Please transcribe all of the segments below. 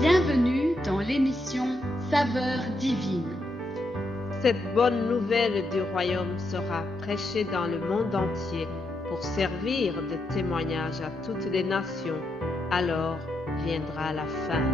Bienvenue dans l'émission Saveurs divines. Cette bonne nouvelle du royaume sera prêchée dans le monde entier pour servir de témoignage à toutes les nations. Alors viendra la fin.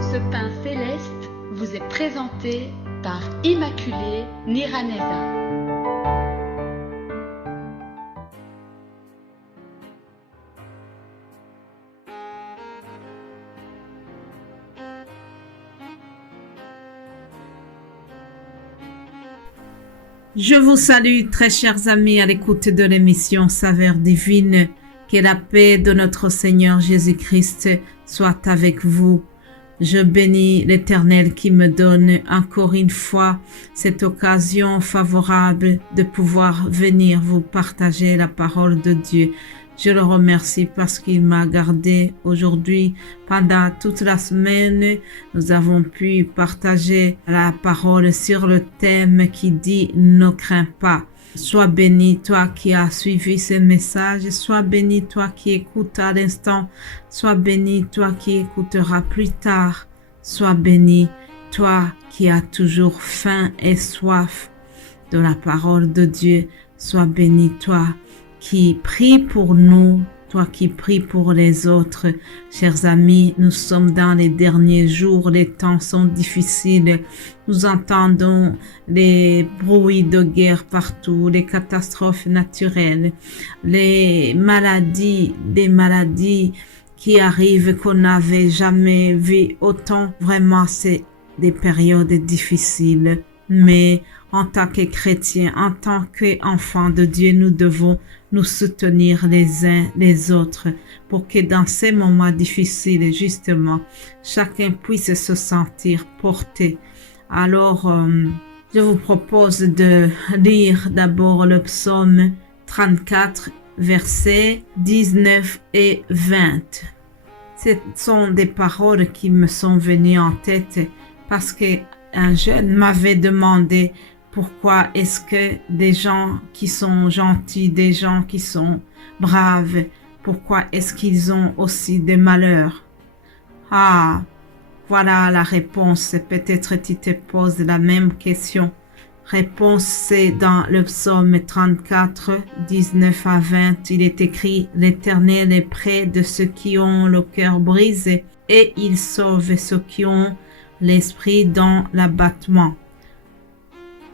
Ce pain céleste vous est présenté par Immaculée Niraneza. Je vous salue, très chers amis, à l'écoute de l'émission Saveurs divines. Que la paix de notre Seigneur Jésus-Christ soit avec vous. Je bénis l'Éternel qui me donne encore une fois cette occasion favorable de pouvoir venir vous partager la parole de Dieu. Je le remercie parce qu'il m'a gardé aujourd'hui pendant toute la semaine. Nous avons pu partager la parole sur le thème qui dit « Ne crains pas ». Sois béni toi qui as suivi ce message, sois béni toi qui écoutes à l'instant, sois béni toi qui écouteras plus tard, sois béni toi qui as toujours faim et soif de la parole de Dieu, sois béni toi qui prie pour nous, toi qui prie pour les autres. Chers amis, nous sommes dans les derniers jours, les temps sont difficiles, nous entendons les bruits de guerre partout, les catastrophes naturelles, les maladies, des maladies qui arrivent qu'on n'avait jamais vu autant. Vraiment, c'est des périodes difficiles, mais en tant que chrétiens, en tant qu'enfants de Dieu, nous devons nous soutenir les uns les autres pour que dans ces moments difficiles, justement, chacun puisse se sentir porté. Alors, je vous propose de lire d'abord le psaume 34, versets 19 et 20. Ce sont des paroles qui me sont venues en tête parce qu'un jeune m'avait demandé pourquoi est-ce que des gens qui sont gentils, des gens qui sont braves, pourquoi est-ce qu'ils ont aussi des malheurs? Ah, voilà la réponse. Peut-être tu te poses la même question. Réponse, c'est dans le psaume 34, 19 à 20. Il est écrit « L'Éternel est près de ceux qui ont le cœur brisé et il sauve ceux qui ont l'esprit dans l'abattement. »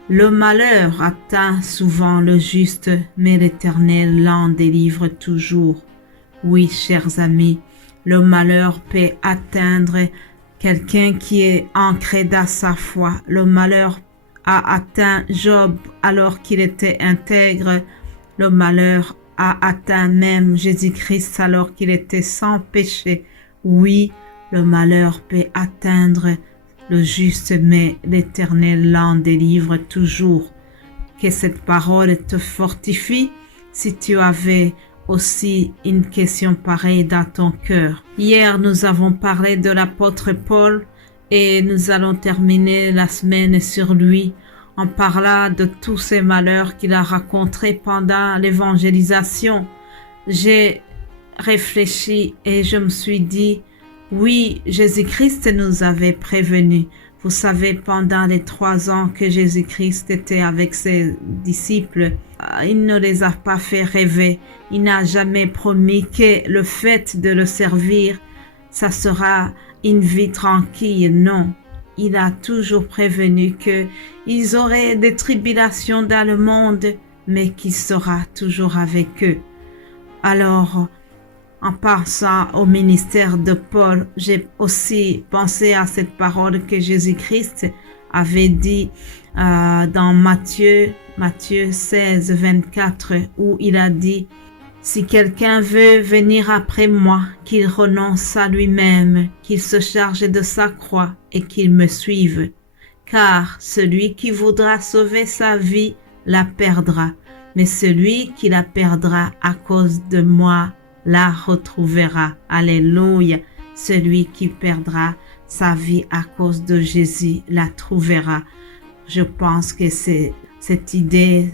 Le malheur atteint souvent le juste, mais l'Éternel l'en délivre toujours. Oui, chers amis, le malheur peut atteindre quelqu'un qui est ancré dans sa foi. Le malheur a atteint Job alors qu'il était intègre. Le malheur a atteint même Jésus-Christ alors qu'il était sans péché. Oui, le malheur peut atteindre le juste, mais l'Éternel l'en délivre toujours. Que cette parole te fortifie si tu avais aussi une question pareille dans ton cœur. Hier, nous avons parlé de l'apôtre Paul et nous allons terminer la semaine sur lui en parlant de tous ces malheurs qu'il a rencontrés pendant l'évangélisation. J'ai réfléchi et je me suis dit, oui, Jésus-Christ nous avait prévenus. Vous savez, pendant les 3 ans que Jésus-Christ était avec ses disciples, il ne les a pas fait rêver. Il n'a jamais promis que le fait de le servir, ça sera une vie tranquille. Non, il a toujours prévenu qu'ils auraient des tribulations dans le monde, mais qu'il sera toujours avec eux. Alors, en pensant au ministère de Paul, j'ai aussi pensé à cette parole que Jésus-Christ avait dit dans Matthieu 16, 24, où il a dit « Si quelqu'un veut venir après moi, qu'il renonce à lui-même, qu'il se charge de sa croix et qu'il me suive. Car celui qui voudra sauver sa vie la perdra, mais celui qui la perdra à cause de moi la retrouvera. » Alléluia. Celui qui perdra sa vie à cause de Jésus la trouvera. Je pense que c'est cette idée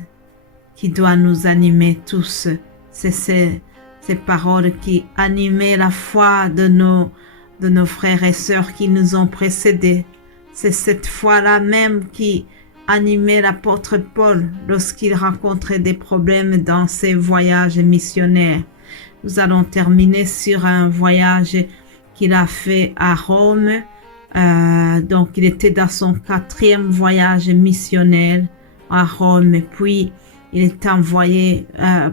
qui doit nous animer tous. C'est ces paroles qui animaient la foi de nos frères et sœurs qui nous ont précédés. C'est cette foi-là même qui animait l'apôtre Paul lorsqu'il rencontrait des problèmes dans ses voyages missionnaires. Nous allons terminer sur un voyage qu'il a fait à Rome. Donc, il était dans son 4e voyage missionnaire à Rome. Puis, il est envoyé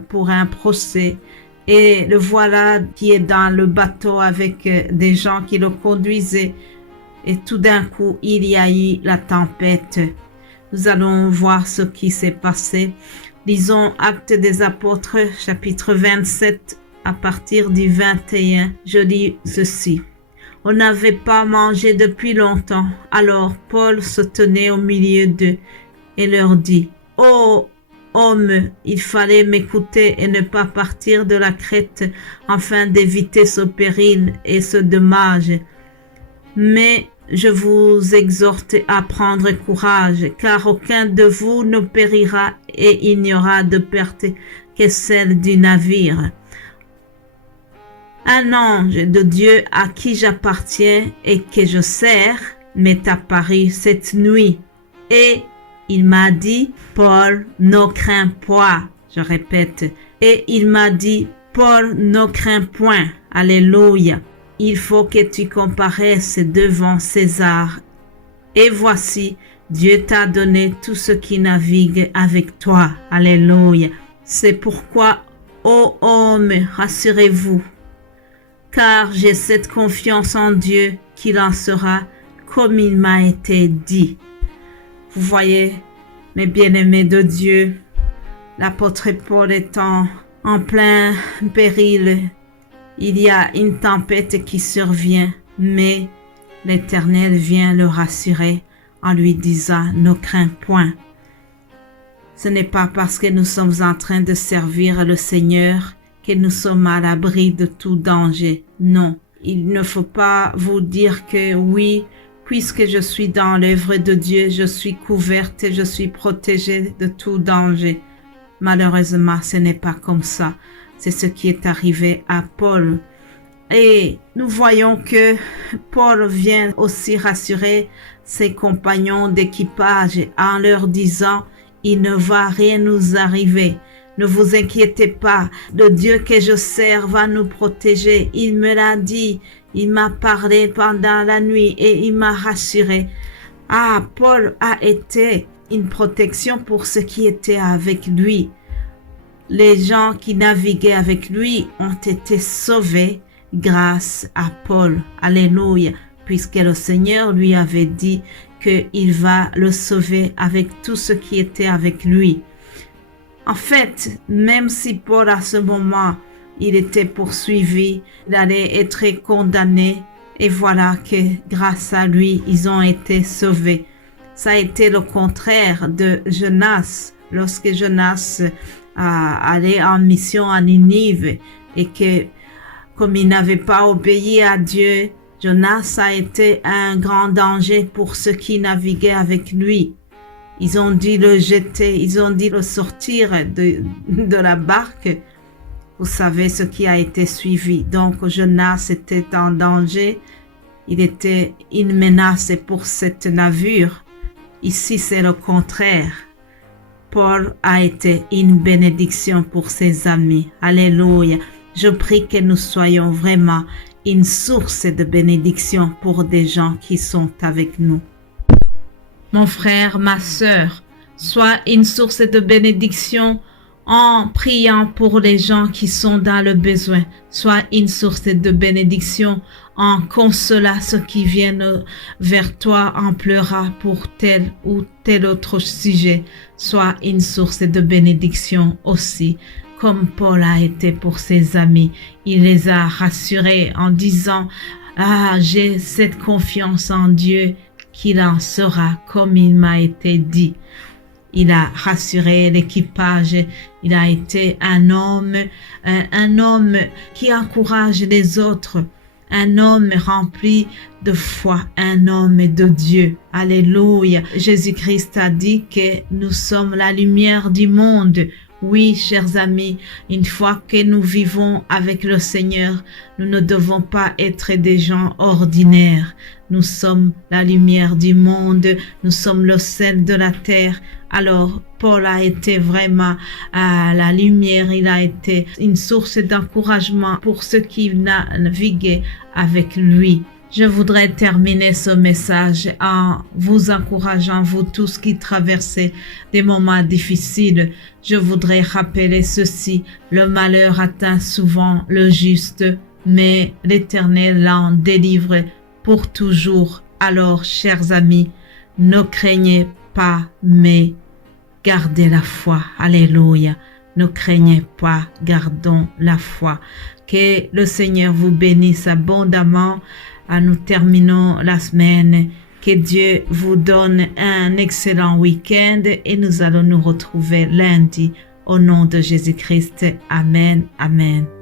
pour un procès. Et le voilà qui est dans le bateau avec des gens qui le conduisaient. Et tout d'un coup, il y a eu la tempête. Nous allons voir ce qui s'est passé. Lisons Actes des Apôtres, chapitre 27, à partir du 21. Je lis ceci. On n'avait pas mangé depuis longtemps. Alors Paul se tenait au milieu d'eux et leur dit, « Ô hommes, il fallait m'écouter et ne pas partir de la Crète afin d'éviter ce péril et ce dommage. Mais je vous exhorte à prendre courage, car aucun de vous ne périra et il n'y aura de perte que celle du navire. Un ange de Dieu à qui j'appartiens et que je sers m'est apparu cette nuit et il m'a dit, Paul, ne crains point. Je répète, et il m'a dit, Paul, ne crains point. Alléluia. Il faut que tu comparaisses devant César. Et voici, Dieu t'a donné tout ce qui navigue avec toi. Alléluia. C'est pourquoi, ô homme, rassurez-vous, car j'ai cette confiance en Dieu qu'il en sera comme il m'a été dit. Vous voyez, mes bien-aimés de Dieu, l'apôtre Paul étant en plein péril, il y a une tempête qui survient, mais l'Éternel vient le rassurer en lui disant « Ne crains point ». Ce n'est pas parce que nous sommes en train de servir le Seigneur que nous sommes à l'abri de tout danger. Non, il ne faut pas vous dire que oui, puisque je suis dans l'œuvre de Dieu, je suis couverte et je suis protégée de tout danger. Malheureusement, ce n'est pas comme ça. C'est ce qui est arrivé à Paul. Et nous voyons que Paul vient aussi rassurer ses compagnons d'équipage en leur disant « Il ne va rien nous arriver. Ne vous inquiétez pas, le Dieu que je sers va nous protéger. Il me l'a dit, il m'a parlé pendant la nuit et il m'a rassuré. » Ah, Paul a été une protection pour ceux qui étaient avec lui. Les gens qui naviguaient avec lui ont été sauvés grâce à Paul. Alléluia, puisque le Seigneur lui avait dit qu'il va le sauver avec tout ce qui était avec lui. En fait, même si Paul à ce moment, il était poursuivi, il allait être condamné, et voilà que grâce à lui, ils ont été sauvés. Ça a été le contraire de Jonas, lorsque Jonas allé en mission à Ninive et que comme il n'avait pas obéi à Dieu, Jonas a été un grand danger pour ceux qui naviguaient avec lui. Ils ont dû le jeter, ils ont dû le sortir de la barque. Vous savez ce qui a été suivi. Donc Jonas était en danger, il était une menace pour cette navire. Ici c'est le contraire. Paul a été une bénédiction pour ses amis. Alléluia. Je prie que nous soyons vraiment une source de bénédiction pour des gens qui sont avec nous. Mon frère, ma sœur, sois une source de bénédiction en priant pour les gens qui sont dans le besoin. Sois une source de bénédiction en consolant ceux qui viennent vers toi en pleurant pour tel ou tel autre sujet. Sois une source de bénédiction aussi, comme Paul a été pour ses amis. Il les a rassurés en disant « Ah, j'ai cette confiance en Dieu qu'il en sera comme il m'a été dit. » Il a rassuré l'équipage. Il a été un homme qui encourage les autres. Un homme rempli de foi, un homme de Dieu. Alléluia. Jésus-Christ a dit que nous sommes la lumière du monde. Oui, chers amis, une fois que nous vivons avec le Seigneur, nous ne devons pas être des gens ordinaires. Nous sommes la lumière du monde, nous sommes le sel de la terre. Alors, Paul a été vraiment la lumière, il a été une source d'encouragement pour ceux qui naviguaient avec lui. Je voudrais terminer ce message en vous encourageant, vous tous qui traversez des moments difficiles. Je voudrais rappeler ceci, le malheur atteint souvent le juste, mais l'Éternel l'en délivre pour toujours. Alors, chers amis, ne craignez pas, mais gardez la foi. Alléluia. Ne craignez pas, gardons la foi. Que le Seigneur vous bénisse abondamment. Nous terminons la semaine. Que Dieu vous donne un excellent week-end et nous allons nous retrouver lundi au nom de Jésus-Christ. Amen. Amen.